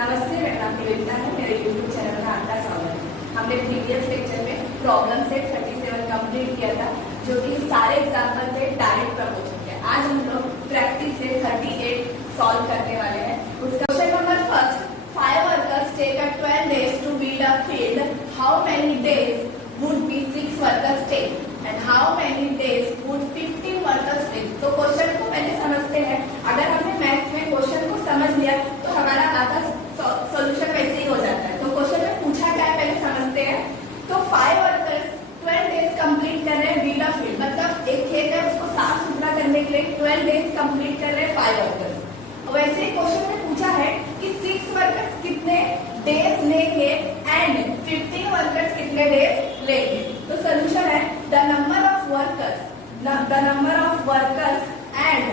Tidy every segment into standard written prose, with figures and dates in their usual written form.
नमस्ते, मेरा नाम निवेदिता है। मेरे YouTube चैनल में आपका स्वागत है। हमने प्रीवियस लेक्चर में प्रॉब्लम सेट 37 कंप्लीट किया था, जो कि सारे एग्जाम्पल थे डायरेक्ट प्रपोजन के। आज हम लोग प्रैक्टिस से 38 सॉल्व करने वाले हैं। उसका question number first, 5 workers take 12 days to build a field. How many days would be 6 workers take? And how many days would 15 workers take? तो क्वेश्चन को पहले समझते हैं। अगर हमने मैथ्स में क्वेश्चन को समझ लिया तो हमारा आधा सॉल्यूशन वैसे ही हो जाता है। तो क्वेश्चन में पूछा क्या है पहले समझते हैं। तो 5 वर्कर्स 12 डेज कंप्लीट कर रहे हैं बिल्ड अ फील्ड, मतलब एक खेत है उसको साफ सुथरा करने के लिए 12 डेज कंप्लीट कर रहे हैं 5 वर्कर्स। वैसे ही क्वेश्चन में पूछा है कि 6 वर्कर्स कितने डेज लेंगे एंड 15 वर्कर्स कितने डेज लेंगे। तो सोल्यूशन है the number of workers and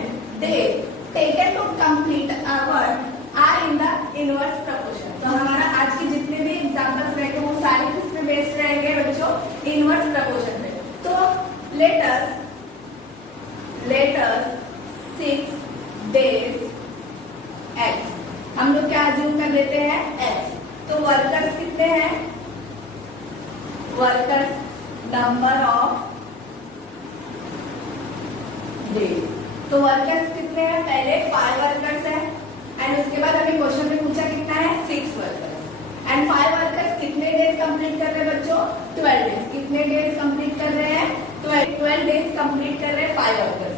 days taken to complete a work are in the inverse proportion. तो हमारा आज के जितने भी एग्जांपल्स रहेंगे वो सारे किस पे बेस्ड रहेंगे बच्चों? इनवर्स प्रोपोर्शन पे। तो लेट अस 6 days x, हम लोग क्या अज्यूम कर लेते हैं? x। तो वर्कर्स कितने हैं? Workers number of days. तो वर्कर्स कितने हैं? पहले 5 वर्कर्स है एंड उसके बाद हमें क्वेश्चन में पूछा कितना है? 6 वर्कर्स। एंड 5 वर्कर्स कितने डेज कंप्लीट कर रहे हैं बच्चों? 12 डेज। कितने डेज कंप्लीट कर रहे हैं? 12 डेज कंप्लीट कर रहे हैं 5 वर्कर्स।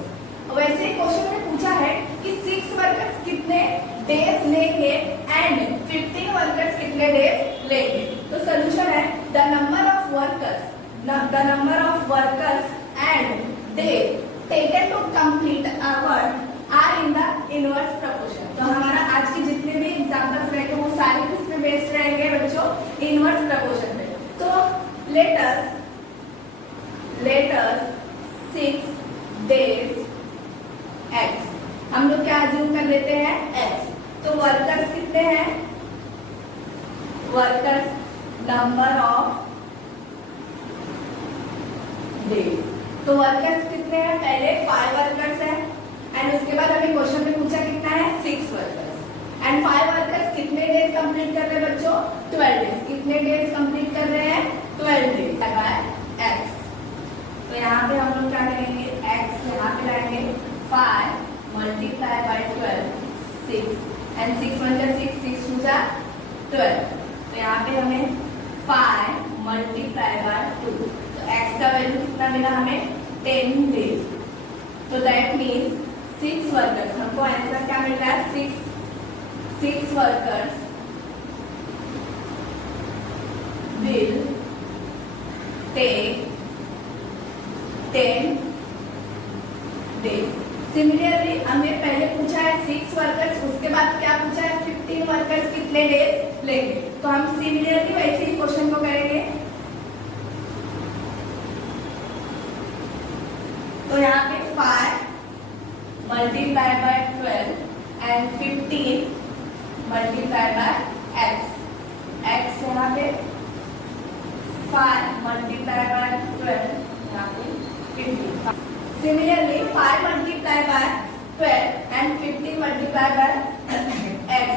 वैसे ही क्वेश्चन में पूछा है कि 6 वर्कर्स कितने डेज लेंगे एंड 15 वर्कर्स कितने डेज लेंगे। तो सोल्यूशन है the number of workers and days taken to complete a work are in the inverse proportion. तो हमारा आज के जितने भी एग्जांपल्स रहेंगे वो सारे किस पे बेस्ड रहेंगे बच्चों? इनवर्स प्रोपोर्शन पे। तो लेट अस 6 days x, हम लोग क्या अज्यूम कर लेते हैं? x। तो वर्कर्स कितने हैं? Workers number of days. तो वर्कर्स कितने हैं? पहले 5 वर्कर्स है एंड उसके बाद हमें क्वेश्चन में पूछा कितना है? 6 वर्कर्स। एंड 5 वर्कर्स कितने डेज कंप्लीट कर रहे हैं बच्चों? 12 डेज। कितने डेज कंप्लीट कर रहे हैं? 12 डेज बाय x। तो यहाँ पे हम लोग क्या करेंगे? x यहाँ पे लाएंगे 5 मल्टीप्लाई बाय 12 6 एंड 6 1 जा 6 6 2 जा 12। तो यहाँ पे हमें 5 मल्टीप्लाई बाय 2, तो x का वैल्यू कितना मिला हमें? 10 डेज। तो दैट मीन्स 6 वर्कर्स, हमको आंसर क्या मिल रहा है? 6 workers will take 10 days। Similarly हमें पहले पूछा है 6 वर्कर्स, उसके बाद क्या पूछा है? 15 वर्कर्स कितने डेज लेंगे। तो हम सिमिलरली वैसे ही क्वेश्चन को करेंगे। तो यहाँ पे 5 multiply by 12 and 15 multiply by x। x यहाँ पे 5 मल्टीप्लाई बाय 12 यहाँ पे 15। Similarly, 5 multiplied by 12 and 15 multiplied by x.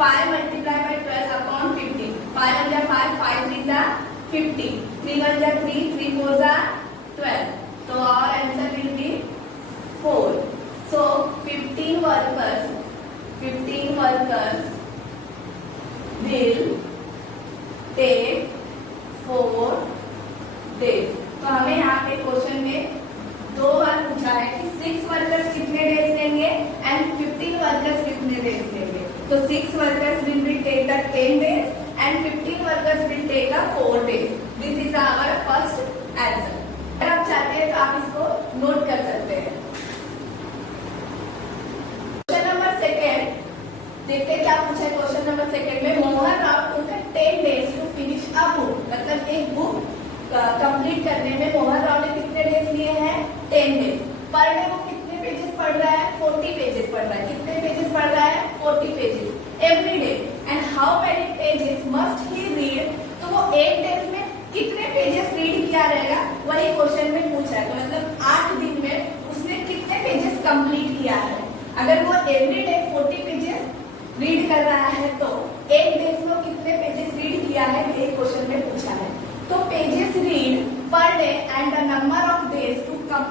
5 multiplied by 12 upon 15. 5 1 जा 5, 5 3 जा 50. 3 1 जा 3, 3 4 जा 12. So our answer will be 4. So 15 workers will take 4 days. तो हमें यहाँ पे क्वेश्चन में 2 बार पूछा है कि 6 वर्कर्स कितने डेज लेंगे एंड 15 वर्कर्स कितने डेज लेंगे। तो 6 workers will be take 10 days and 15 workers will take 4 days. This is our first answer. अगर आप चाहते हैं तो आप इसको नोट कर सकते हैं। क्वेश्चन नंबर सेकेंड देखते हैं क्या पूछा है। क्वेश्चन नंबर सेकेंड में Mohan Rao took 10 days to finish a book, मतलब एक बुक कंप्लीट करने में मोहन राव ने कितने डेज लिए हैं? 10 डेज। पर डे वो कितने पेजेस पढ़ रहा है? 40 पेजेस पढ़ रहा है। कितने पेजेस पढ़ रहा है? 40 pages every day. And how many pages must he read? तो वो एक डेज में कितने पेजेस रीड किया रहेगा, वही क्वेश्चन में पूछा है। तो मतलब 8 दिन में उसने कितने पेजेस कंप्लीट किया है। अगर वो एवरी डे 40 पेजेस रीड कर रहा है तो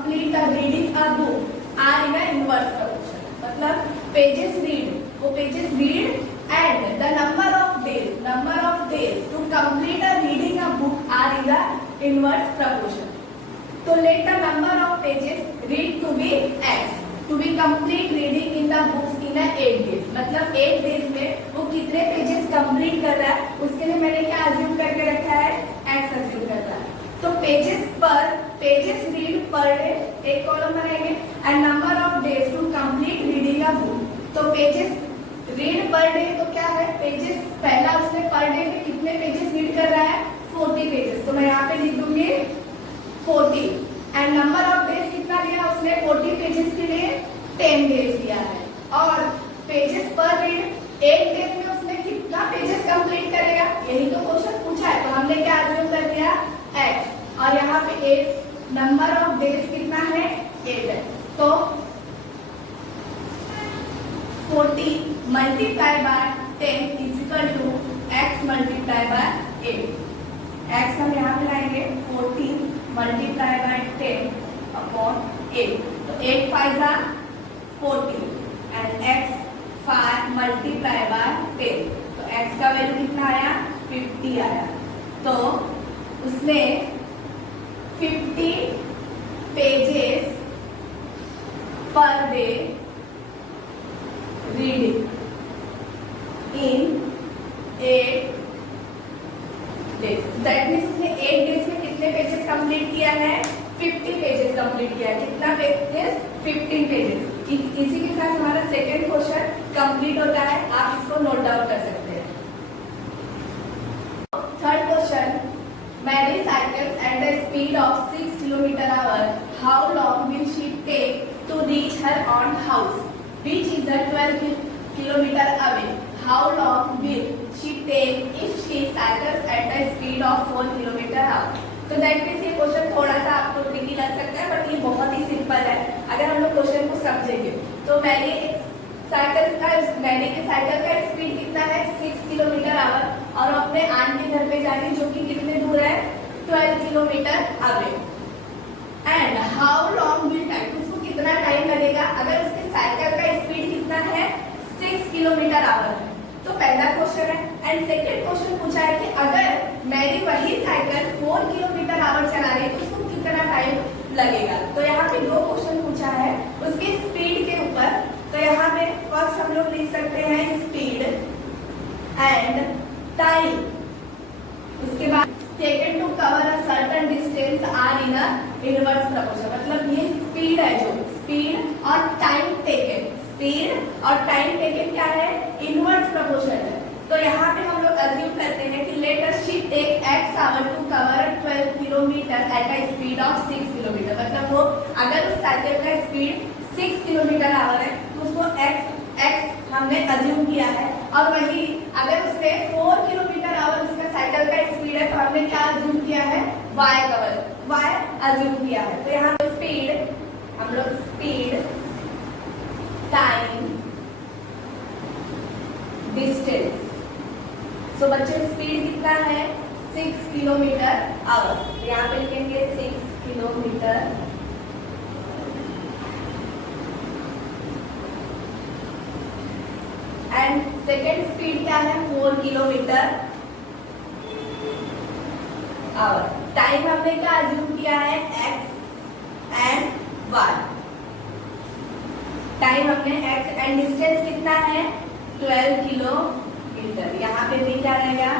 complete reading a book are in inverse proportion. मतलब पेजेस रीड, वो pages read and the number of days to complete reading a book are in the inverse proportion. तो let the number of pages read to be x, to be complete reading in the books in 8 days। मतलब 8 days में वो कितने pages complete कर रहा है उसके लिए मैंने क्या अज्यूम करके रखा है, x अज्यूम कर रहा है। तो पेजेस रीड पर डे एक कॉलम बनाएंगे and number of days to complete reading a book. तो पेजेस रीड पर डे तो क्या है, पेजेस पहला उसने पर डे में कितने पेजेस रीड कर रहा है, 40 पेजेस। तो मैं यहाँ पे लिख दूंगी 40 एंड नंबर ऑफ डेज कितना लिया उसने, 40 पेजेस के लिए 10 डेज लिया है। और पेजेस पर रीड 8 डेज में उसने कितना पेजेस कंप्लीट करेगा, यही तो क्वेश्चन पूछा है। तो हमने क्या अज्यूम कर दिया, x, और यहाँ पे 8 नंबर ऑफ डेज कितना है, 8 है। तो 40 multiply by 10 is equal to x multiply by 8। x हम यहाँ पे लाएंगे 40 मल्टीप्लाई बाय 10 अपॉन 8। तो 8 5 जा 40 एंड x 5 मल्टीप्लाई बाय 10। तो x का वैल्यू कितना आया, 50 आया। तो उसने 50 pages per day reading in 8 days। That means उसने 8 डेज में कितने पेजेस कंप्लीट किया है, 50 पेजेस कंप्लीट किया है। कितना पेजेस, 15 पेजेस। इसी के साथ हमारा सेकेंड क्वेश्चन कंप्लीट होता है, आप इसको नोट डाउन कर सकते हैं। Third question, Mary cycles at the speed of 6 km/h, how long will she take to reach her own house which is 12 km away? How long will she take if she cycles at the speed of 4 km/h? तो that means ये question थोड़ा सा आपको tricky लग सकता है, but ये बहुत ही सिंपल है अगर हम लोग क्वेश्चन को समझेंगे। तो मैंने के साइकिल का स्पीड कितना है, 6 km/h, और अपने आंट के घर पे जा रही है जो कि कितने दूर है, 12 km away. And how long will time, उसको कितना टाइम लगेगा अगर उसके साइकिल का स्पीड कितना है, 6 km/h है। तो पहला क्वेश्चन है। एंड सेकंड क्वेश्चन पूछा है कि अगर मैरी वही साइकिल 4 km/h चला रही है तो उसको कितना टाइम लगेगा। तो यहाँ पे दो क्वेश्चन पूछा है उसकी स्पीड के ऊपर। तो यहाँ पे फर्स्ट हम लोग लिख सकते हैं स्पीड एंड टाइम। उसके बाद taken to cover a certain distance are in a inverse proportion. मतलब ये स्पीड है, जो स्पीड और टाइम टेकन, स्पीड और टाइम टेकन क्या है, इनवर्स प्रोपोर्शन है। तो यहाँ पे हम लोग अज्यूम करते हैं कि let us she take x hour to cover 12 kilometre at a speed of 6 kilometre. मतलब वो अगर उस साइकिल का स्पीड 6 km/h है तो उसको x हमने अज्यूम किया है। और वही अगर उसने 4 km/h उसका साइकिल का स्पीड है तो हमने क्या अज्यूम किया है, y अज्यूम किया है। तो यहाँ पे स्पीड हम लोग स्पीड, टाइम, डिस्टेंस। सो बच्चे स्पीड कितना है, 6 km/h। यहाँ पे लिखेंगे 6 किलोमीटर। एंड सेकेंड स्पीड क्या है, 4 km/h। टाइम हमने क्या अज्यूम किया है, x एंड y। टाइम हमने x एंड डिस्टेंस कितना है, 12 किलोमीटर। यहाँ पे भी क्या रहेगा,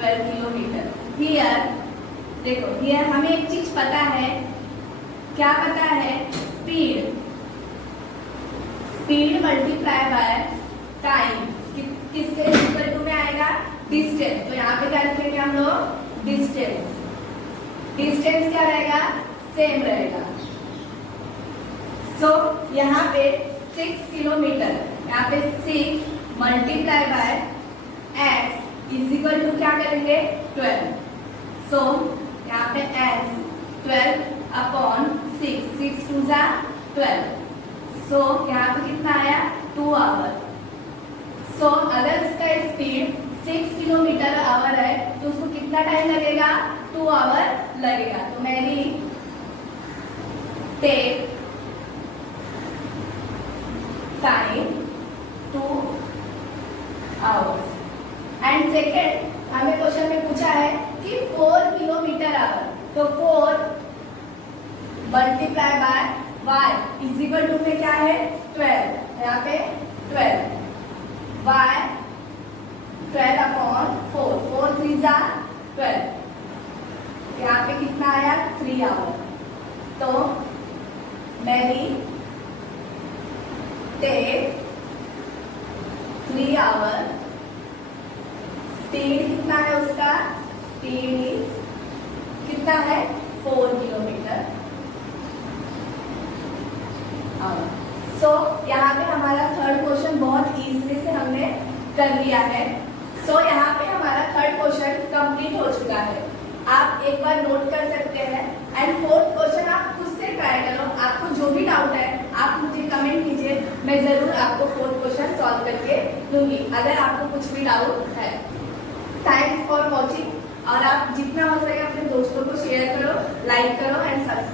12 किलोमीटर। हियर देखो, हियर हमें एक चीज पता है, क्या पता है, स्पीड मल्टीप्लाई बाय टाइम किसके इक्वल टू में आएगा, डिस्टेंस। तो यहाँ पे क्या लिखेंगे हम लोग, डिस्टेंस। डिस्टेंस क्या रहेगा, सेम रहेगा। सो यहाँ पे 6 किलोमीटर, यहाँ पे 6 multiply by x is equal to क्या करेंगे, 12। सो यहाँ पे x 12 अपॉन 6, 6 2 जा 12। सो यहाँ पे कितना आया, 2 आवर। सो अगर इसका स्पीड 6 km/h है तो उसको कितना टाइम लगेगा, 2 आवर लगेगा। तो Mary take time 2 hours. And second हमें क्वेश्चन में पूछा है कि 4 किलोमीटर आवर, तो 4 multiply by y is equal to में क्या है 12, यहाँ पे 12 y 12 अपॉन 4, 4 3 जा 12, यहाँ पे कितना आया 3 आवर। तो मैरी टेक 3 आवर, स्पीड कितना है उसका, स्पीड इज कितना है 4 किलोमीटर आवर। सो यहाँ पे हमारा थर्ड क्वेश्चन बहुत इजीली से हमने कर लिया है। सो यहाँ पे हमारा थर्ड क्वेश्चन कंप्लीट हो चुका है, आप एक बार नोट कर सकते हैं। एंड फोर्थ क्वेश्चन आप खुद से ट्राई करो, आपको जो भी डाउट है आप मुझे कमेंट कीजिए, मैं जरूर आपको फोर्थ क्वेश्चन सॉल्व करके दूंगी अगर आपको कुछ भी डाउट है। थैंक्स फॉर वॉचिंग, और आप जितना हो सके अपने दोस्तों को शेयर करो, लाइक करो एंड सब्सक्राइब।